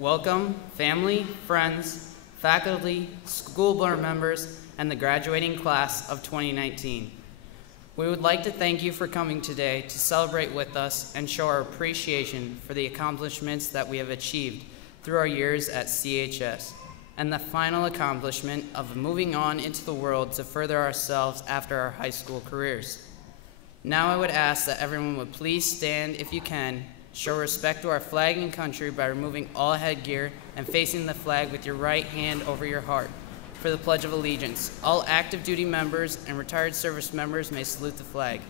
Welcome, family, friends, faculty, school board members, and the graduating class of 2019. We would like to thank you for coming today to celebrate with us and show our appreciation for the accomplishments that we have achieved through our years at CHS, and the final accomplishment of moving on into the world to further ourselves after our high school careers. Now I would ask that everyone would please stand if you can, show respect to our flag and country by removing all headgear and facing the flag with your right hand over your heart. For the Pledge of Allegiance, all active duty members and retired service members may salute the flag.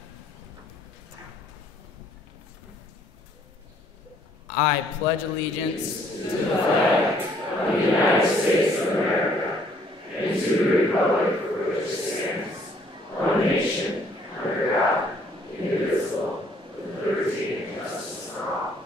I pledge allegiance to the flag of the United States of America and to the republic for which it stands, one nation, under God, indivisible, with liberty and justice for all.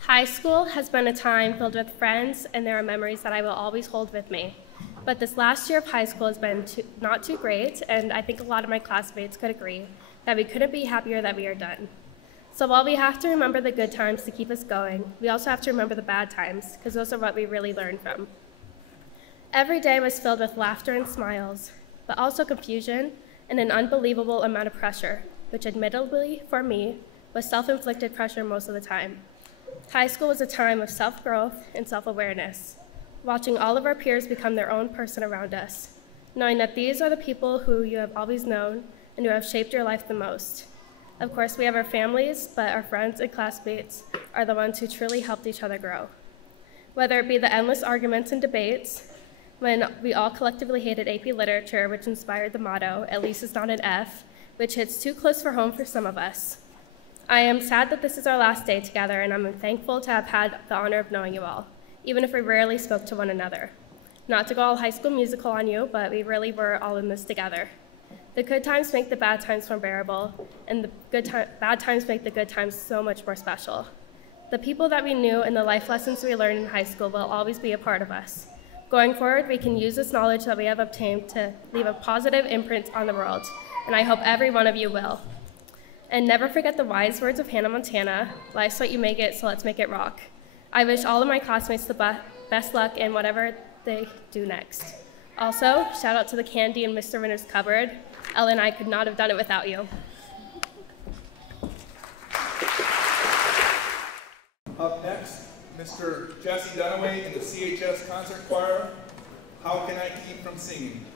High school has been a time filled with friends, and there are memories that I will always hold with me. But this last year of high school has been not too great, and I think a lot of my classmates could agree that we couldn't be happier that we are done. So while we have to remember the good times to keep us going, we also have to remember the bad times, because those are what we really learn from. Every day was filled with laughter and smiles, but also confusion and an unbelievable amount of pressure, which admittedly, for me, was self-inflicted pressure most of the time. High school was a time of self-growth and self-awareness, watching all of our peers become their own person around us, knowing that these are the people who you have always known and who have shaped your life the most. Of course, we have our families, but our friends and classmates are the ones who truly helped each other grow. Whether it be the endless arguments and debates, when we all collectively hated AP Literature, which inspired the motto, "At least it's not an F," which hits too close for home for some of us. I am sad that this is our last day together, and I'm thankful to have had the honor of knowing you all, even if we rarely spoke to one another. Not to go all High School Musical on you, but we really were all in this together. The good times make the bad times more bearable, and the bad times make the good times so much more special. The people that we knew and the life lessons we learned in high school will always be a part of us. Going forward, we can use this knowledge that we have obtained to leave a positive imprint on the world, and I hope every one of you will. And never forget the wise words of Hannah Montana, "Life's what you make it, so let's make it rock." I wish all of my classmates the best luck in whatever they do next. Also, shout out to the candy in Mr. Winter's cupboard. Ella and I could not have done it without you. Up next, Mr. Jesse Dunaway in the CHS Concert Choir, "How Can I Keep From Singing?"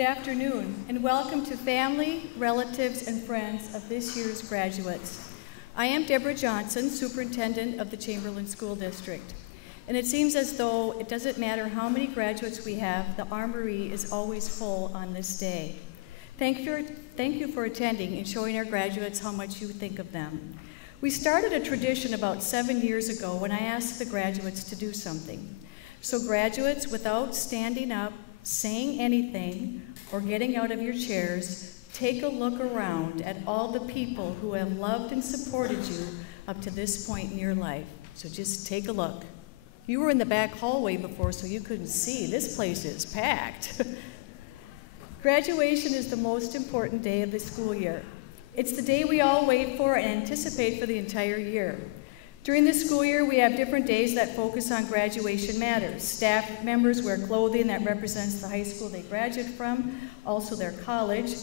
Good afternoon, and welcome to family, relatives, and friends of this year's graduates. I am Deborah Johnson, Superintendent of the Chamberlain School District. And it seems as though it doesn't matter how many graduates we have, the Armory is always full on this day. Thank you for attending and showing our graduates how much you think of them. We started a tradition about 7 years ago when I asked the graduates to do something. So graduates, without standing up, saying anything, or getting out of your chairs, take a look around at all the people who have loved and supported you up to this point in your life. So just take a look. You were in the back hallway before, so you couldn't see. This place is packed. Graduation is the most important day of the school year. It's the day we all wait for and anticipate for the entire year. During the school year, we have different days that focus on graduation matters. Staff members wear clothing that represents the high school they graduated from, also their college.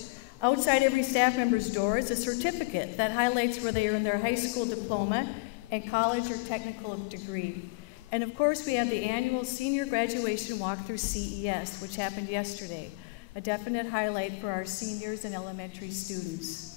Outside every staff member's door is a certificate that highlights where they earned their high school diploma and college or technical degree. And of course, we have the annual senior graduation walk through CES, which happened yesterday, a definite highlight for our seniors and elementary students.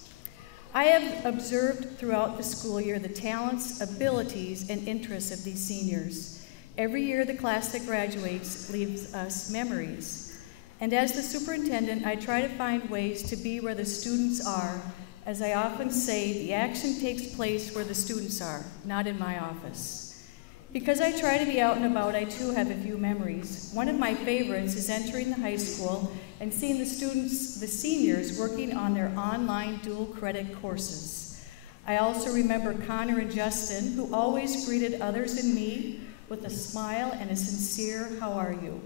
I have observed throughout the school year the talents, abilities, and interests of these seniors. Every year, the class that graduates leaves us memories. And as the superintendent, I try to find ways to be where the students are. As I often say, the action takes place where the students are, not in my office. Because I try to be out and about, I too have a few memories. One of my favorites is entering the high school and seeing the seniors working on their online dual credit courses. I also remember Connor and Justin, who always greeted others and me with a smile and a sincere, "How are you?"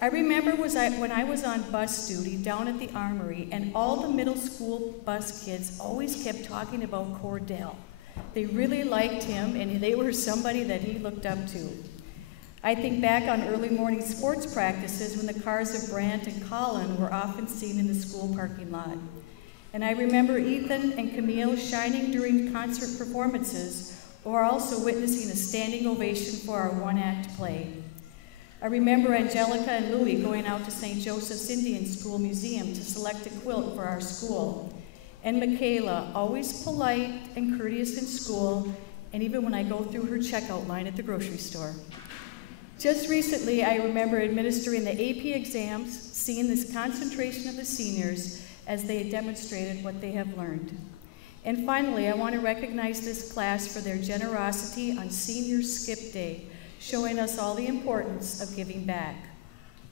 I remember when I was on bus duty down at the Armory, and all the middle school bus kids always kept talking about Cordell. They really liked him, and they were somebody that he looked up to. I think back on early morning sports practices when the cars of Brant and Colin were often seen in the school parking lot. And I remember Ethan and Camille shining during concert performances, or also witnessing a standing ovation for our one-act play. I remember Angelica and Louie going out to St. Joseph's Indian School Museum to select a quilt for our school. And Michaela, always polite and courteous in school, and even when I go through her checkout line at the grocery store. Just recently, I remember administering the AP exams, seeing this concentration of the seniors as they demonstrated what they have learned. And finally, I want to recognize this class for their generosity on Senior Skip Day, showing us all the importance of giving back.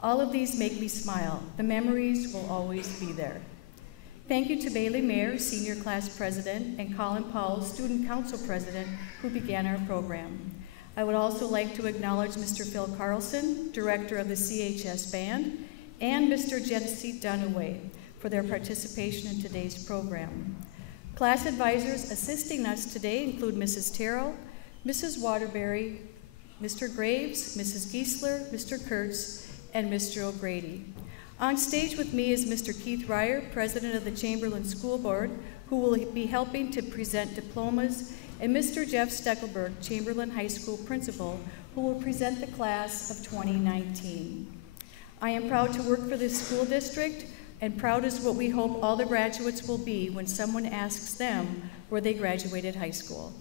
All of these make me smile. The memories will always be there. Thank you to Bailey Mayer, Senior Class President, and Colin Powell, Student Council President, who began our program. I would also like to acknowledge Mr. Phil Carlson, Director of the CHS Band, and Mr. Jesse Dunaway for their participation in today's program. Class advisors assisting us today include Mrs. Terrell, Mrs. Waterbury, Mr. Graves, Mrs. Giesler, Mr. Kurtz, and Mr. O'Grady. On stage with me is Mr. Keith Ryer, President of the Chamberlain School Board, who will be helping to present diplomas, and Mr. Jeff Steckelberg, Chamberlain High School Principal, who will present the class of 2019. I am proud to work for this school district, and proud is what we hope all the graduates will be when someone asks them where they graduated high school.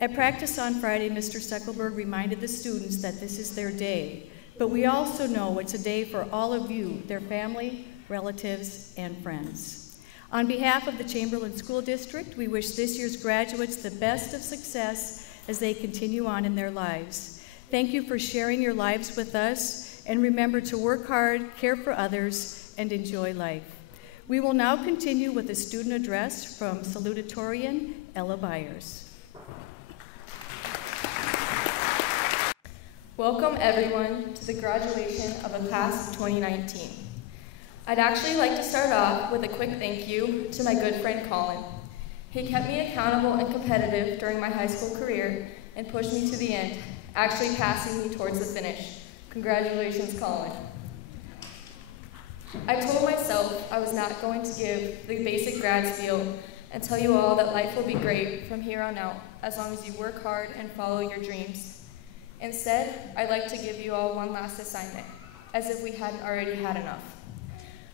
At practice on Friday, Mr. Steckelberg reminded the students that this is their day, but we also know it's a day for all of you, their family, relatives, and friends. On behalf of the Chamberlain School District, we wish this year's graduates the best of success as they continue on in their lives. Thank you for sharing your lives with us, and remember to work hard, care for others, and enjoy life. We will now continue with a student address from salutatorian Ella Byers. Welcome everyone to the graduation of the class of 2019. I'd actually like to start off with a quick thank you to my good friend Colin. He kept me accountable and competitive during my high school career and pushed me to the end, actually passing me towards the finish. Congratulations, Colin. I told myself I was not going to give the basic grad spiel and tell you all that life will be great from here on out as long as you work hard and follow your dreams. Instead, I'd like to give you all one last assignment, as if we hadn't already had enough.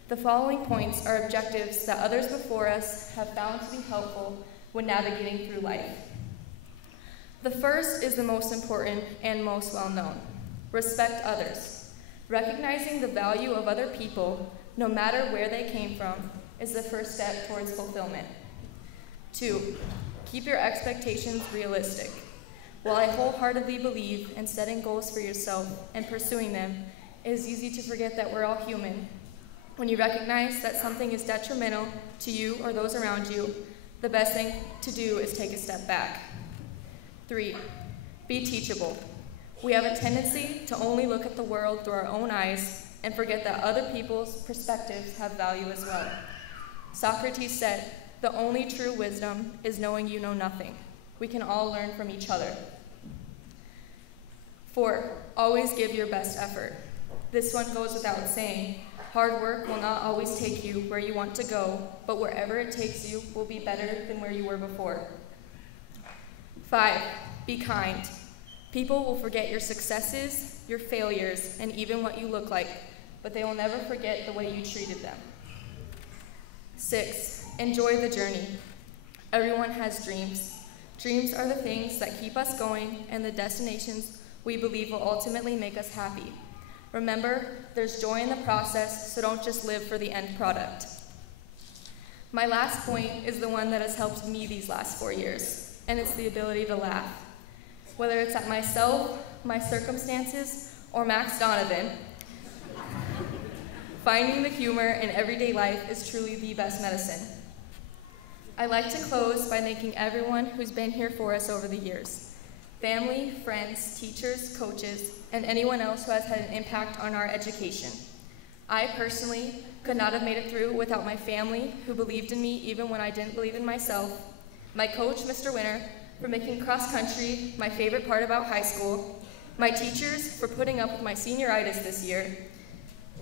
The following points are objectives that others before us have found to be helpful when navigating through life. The first is the most important and most well-known. Respect others. Recognizing the value of other people, no matter where they came from, is the first step towards fulfillment. 2, keep your expectations realistic. While I wholeheartedly believe in setting goals for yourself and pursuing them, it is easy to forget that we're all human. When you recognize that something is detrimental to you or those around you, the best thing to do is take a step back. 3, be teachable. We have a tendency to only look at the world through our own eyes and forget that other people's perspectives have value as well. Socrates said, "The only true wisdom is knowing you know nothing." We can all learn from each other. 4, always give your best effort. This one goes without saying. Hard work will not always take you where you want to go, but wherever it takes you will be better than where you were before. 5, be kind. People will forget your successes, your failures, and even what you look like, but they will never forget the way you treated them. 6, enjoy the journey. Everyone has dreams. Dreams are the things that keep us going and the destinations we believe will ultimately make us happy. Remember, there's joy in the process, so don't just live for the end product. My last point is the one that has helped me these last 4 years, and it's the ability to laugh. Whether it's at myself, my circumstances, or Max Donovan, finding the humor in everyday life is truly the best medicine. I'd like to close by thanking everyone who's been here for us over the years. Family, friends, teachers, coaches, and anyone else who has had an impact on our education. I personally could not have made it through without my family, who believed in me even when I didn't believe in myself, my coach, Mr. Winter, for making cross country my favorite part about high school, my teachers for putting up with my senioritis this year,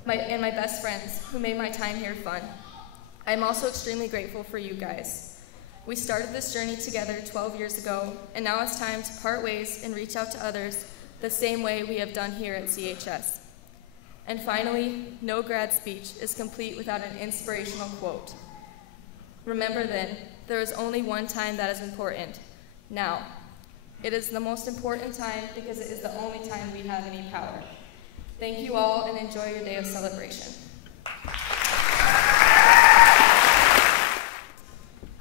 and my best friends who made my time here fun. I'm also extremely grateful for you guys. We started this journey together 12 years ago, and now it's time to part ways and reach out to others the same way we have done here at CHS. And finally, no grad speech is complete without an inspirational quote. Remember then, there is only one time that is important: now. It is the most important time because it is the only time we have any power. Thank you all, and enjoy your day of celebration.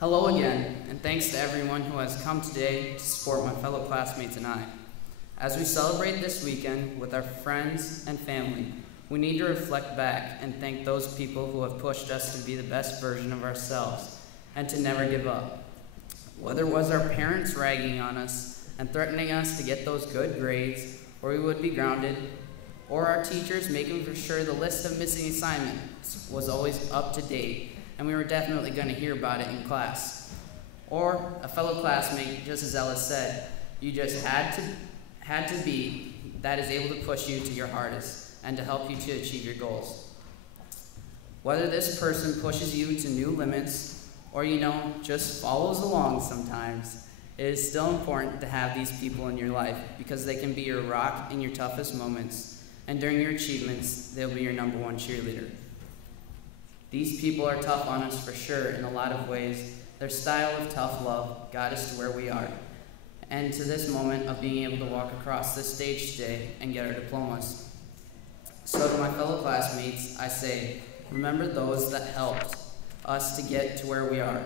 Hello again, and thanks to everyone who has come today to support my fellow classmates and I. As we celebrate this weekend with our friends and family, we need to reflect back and thank those people who have pushed us to be the best version of ourselves and to never give up. Whether it was our parents ragging on us and threatening us to get those good grades, or we would be grounded, or our teachers making for sure the list of missing assignments was always up to date and we were definitely going to hear about it in class. Or a fellow classmate, just as Ellis said, you just had to be that is able to push you to your hardest and to help you to achieve your goals. Whether this person pushes you to new limits or, just follows along sometimes, it is still important to have these people in your life because they can be your rock in your toughest moments, and during your achievements, they'll be your #1 cheerleader. These people are tough on us for sure in a lot of ways. Their style of tough love got us to where we are, and to this moment of being able to walk across this stage today and get our diplomas. So to my fellow classmates, I say, remember those that helped us to get to where we are,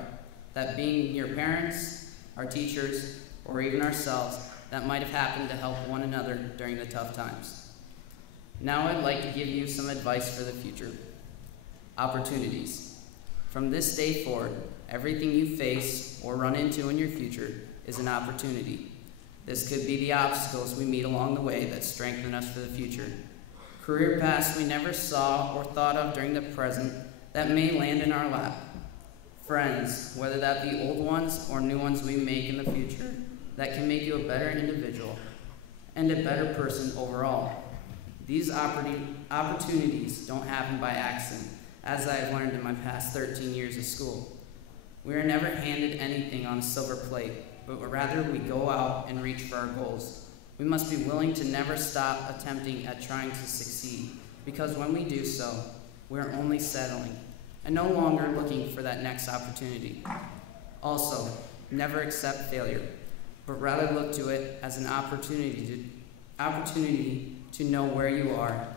that being your parents, our teachers, or even ourselves, that might have happened to help one another during the tough times. Now I'd like to give you some advice for the future. Opportunities. From this day forward, everything you face or run into in your future is an opportunity. This could be the obstacles we meet along the way that strengthen us for the future. Career paths we never saw or thought of during the present that may land in our lap. Friends, whether that be old ones or new ones we make in the future, that can make you a better individual and a better person overall. These opportunities don't happen by accident, as I have learned in my past 13 years of school. We are never handed anything on a silver plate, but rather we go out and reach for our goals. We must be willing to never stop attempting at trying to succeed, because when we do so, we're only settling and no longer looking for that next opportunity. Also, never accept failure, but rather look to it as an opportunity to know where you are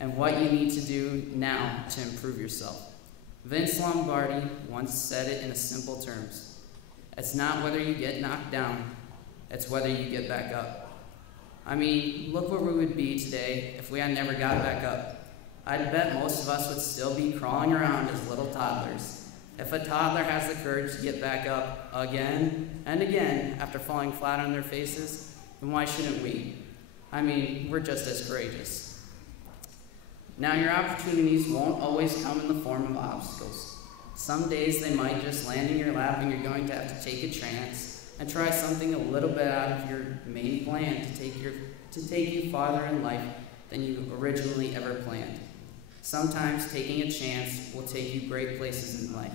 and what you need to do now to improve yourself. Vince Lombardi once said it in simple terms. It's not whether you get knocked down, it's whether you get back up. I mean, look where we would be today if we had never got back up. I'd bet most of us would still be crawling around as little toddlers. If a toddler has the courage to get back up again and again after falling flat on their faces, then why shouldn't we? I mean, we're just as courageous. Now, your opportunities won't always come in the form of obstacles. Some days they might just land in your lap and you're going to have to take a chance and try something a little bit out of your main plan to take you farther in life than you originally ever planned. Sometimes taking a chance will take you great places in life,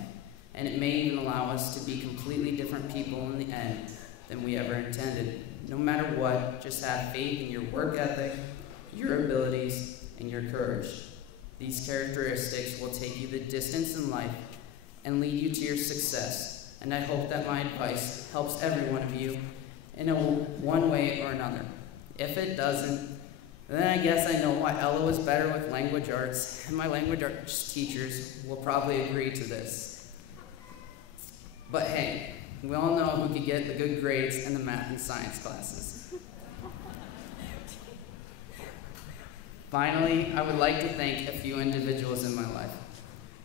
and it may even allow us to be completely different people in the end than we ever intended. No matter what, just have faith in your work ethic, your abilities, and your courage. These characteristics will take you the distance in life and lead you to your success, and I hope that my advice helps every one of you in one way or another. If it doesn't, then I guess I know why Ella was better with language arts, and my language arts teachers will probably agree to this. But hey, we all know who could get the good grades in the math and science classes. Finally, I would like to thank a few individuals in my life.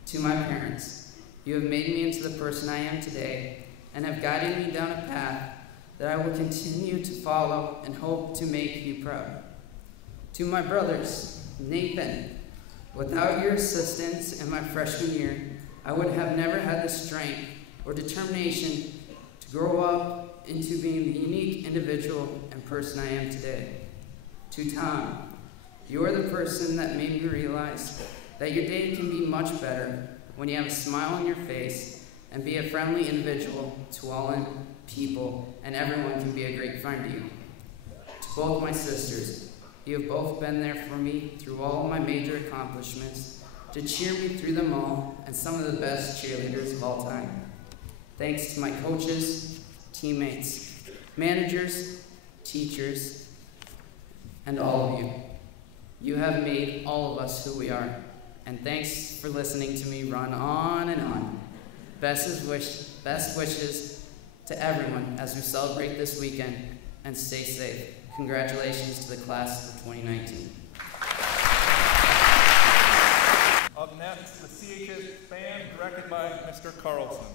To my parents, you have made me into the person I am today and have guided me down a path that I will continue to follow and hope to make you proud. To my brothers, Nathan, without your assistance in my freshman year, I would have never had the strength or determination to grow up into being the unique individual and person I am today. To Tom, you are the person that made me realize that your day can be much better when you have a smile on your face and be a friendly individual to all people, and everyone can be a great friend to you. To both my sisters, you have both been there for me through all my major accomplishments, to cheer me through them all, and some of the best cheerleaders of all time. Thanks to my coaches, teammates, managers, teachers, and all of you. You have made all of us who we are, and thanks for listening to me run on and on. Best wishes to everyone as we celebrate this weekend, and stay safe. Congratulations to the class of 2019. Up next, the CHS band directed by Mr. Carlson.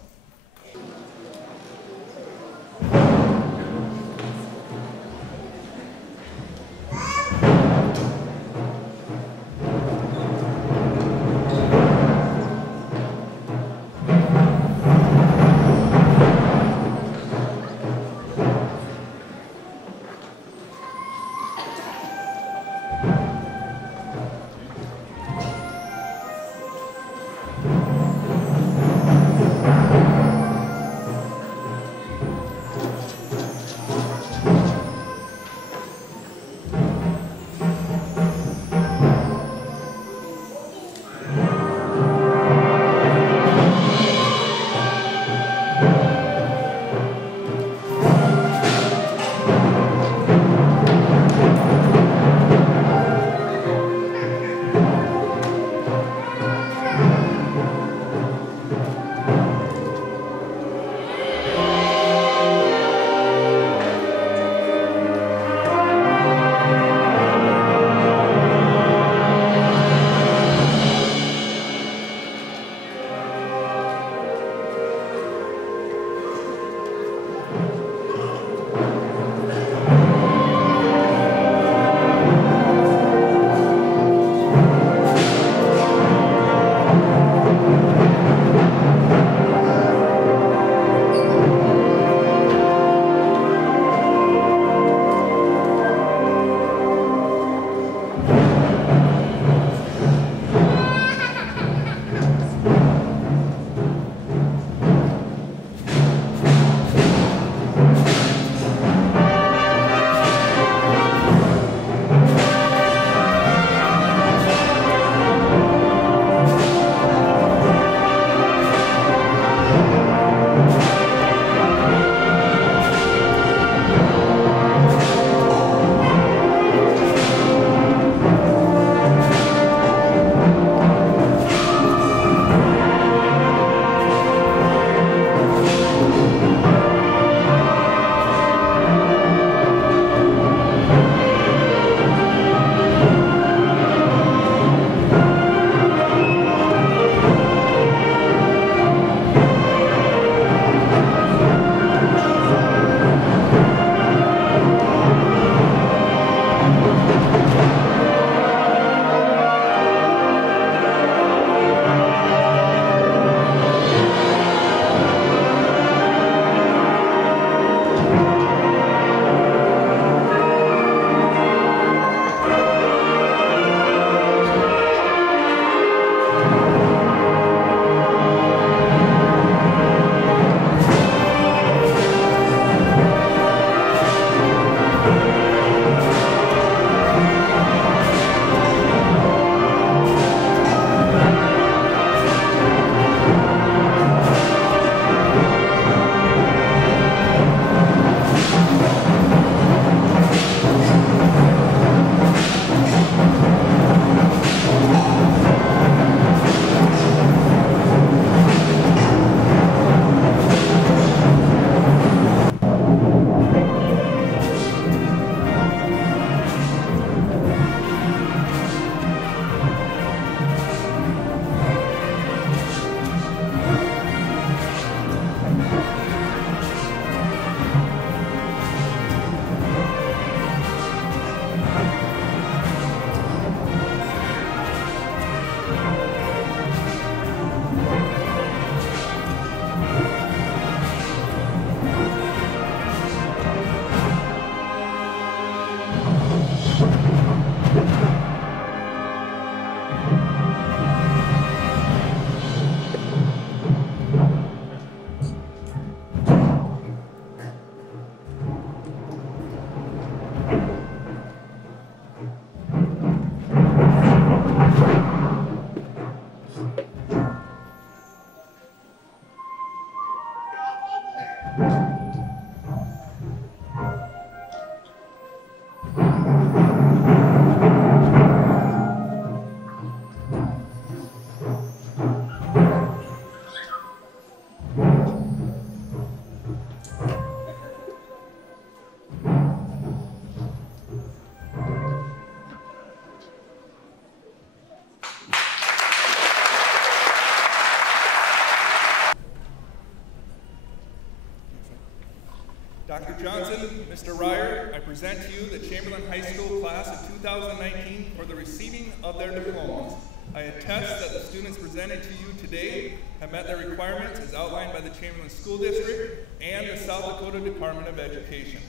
Dr. Johnson, Mr. Ryer, I present to you the Chamberlain High School class of 2019 for the receiving of their diplomas. I attest that the students presented to you today have met the requirements as outlined by the Chamberlain School District and the South Dakota Department of Education.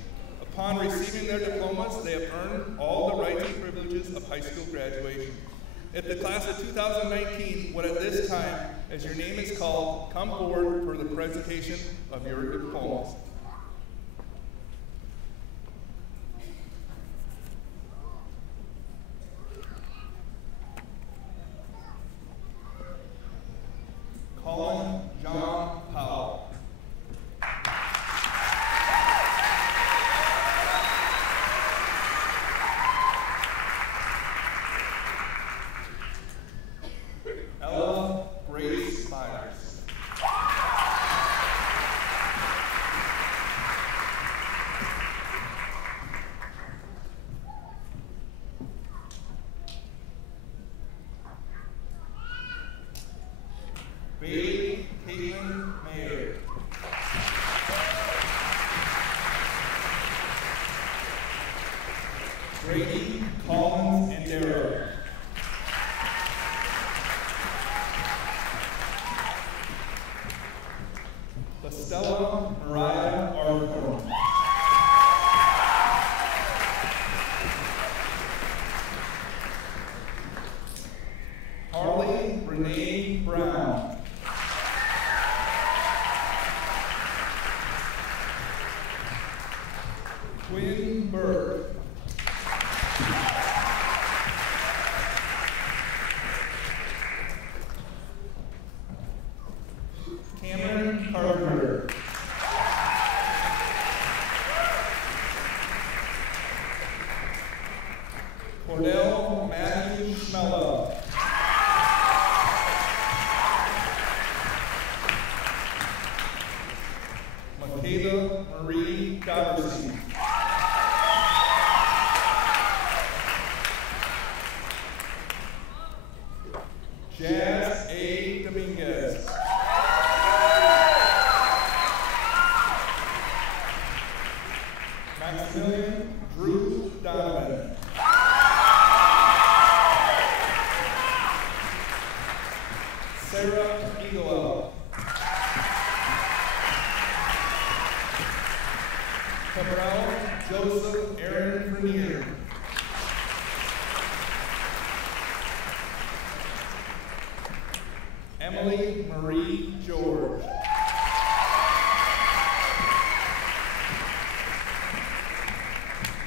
Upon receiving their diplomas, they have earned all the rights and privileges of high school graduation. If the class of 2019 would at this time, as your name is called, come forward for the presentation of your diplomas. Colin John Powell. Ella Grace Myers. Bailey Caitlin Mayer. Brady Collins and Darrow. Stella Mariah Arthur. Harley Renee Brown. Quinn Burke. Cameron Carpenter. Cordell Matthew Schmella. Michaela Marie Gotterstein. Jazz A. Dominguez. Maximilian Drew Donovan. Sarah Eagle. Cabral Joseph Aaron Vernier. Emily Marie George.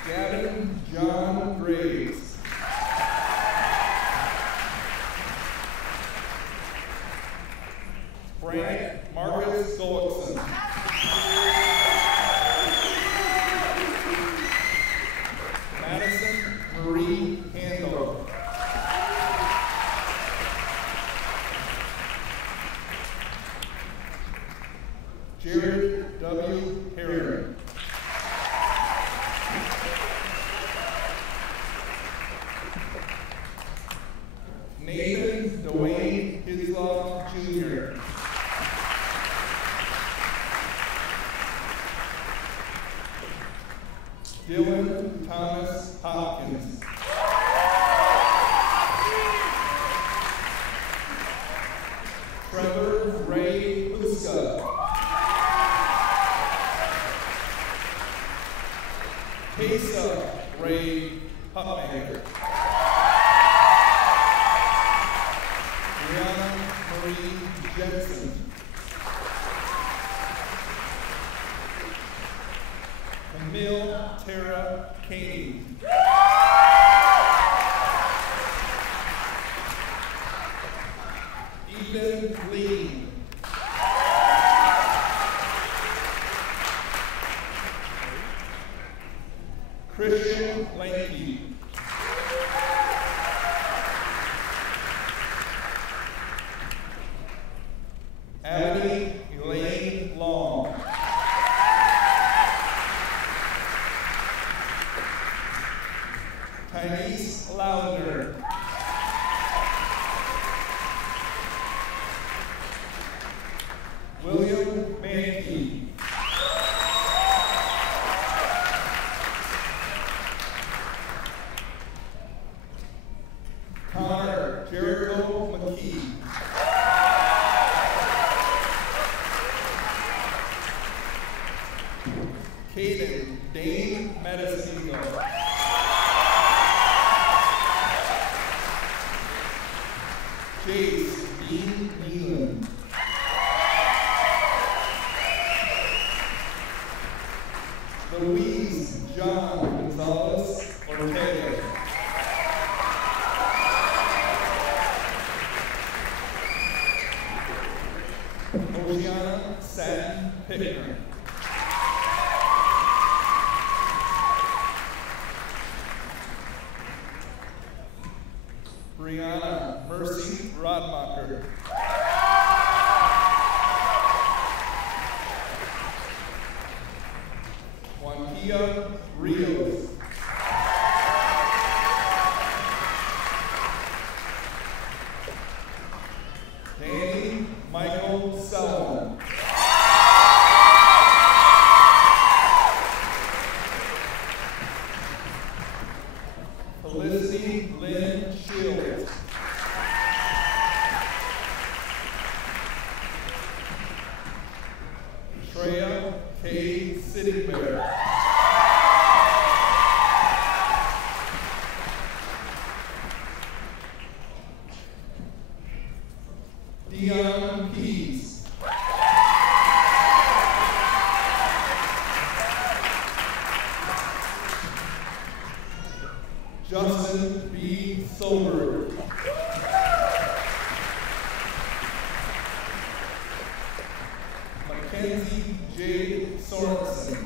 Gavin John Graves. Frank Marcus Gullickson. Madison Marie Handel. Jared W. Herring. Nathan Dwayne Hislop Jr. Dylan Thomas Hopkins. Trevor Ray Huska. Kesa Ray Hupmaker. Brianna Marie Jensen. Camille Tara Caney. Ethan Lee. Christian Lanky. Abby Elaine Long. Tynese Louder. William Mankey. Oceana Sadie Pickner. Brianna Mercy Rodmacher. Juanquilla Rios. Danny Michael Selman. Felicity Lynn Shields. Treya K. Sittingbear. Dion Pease. Justin B. Silberg. Mackenzie J. Sorensen.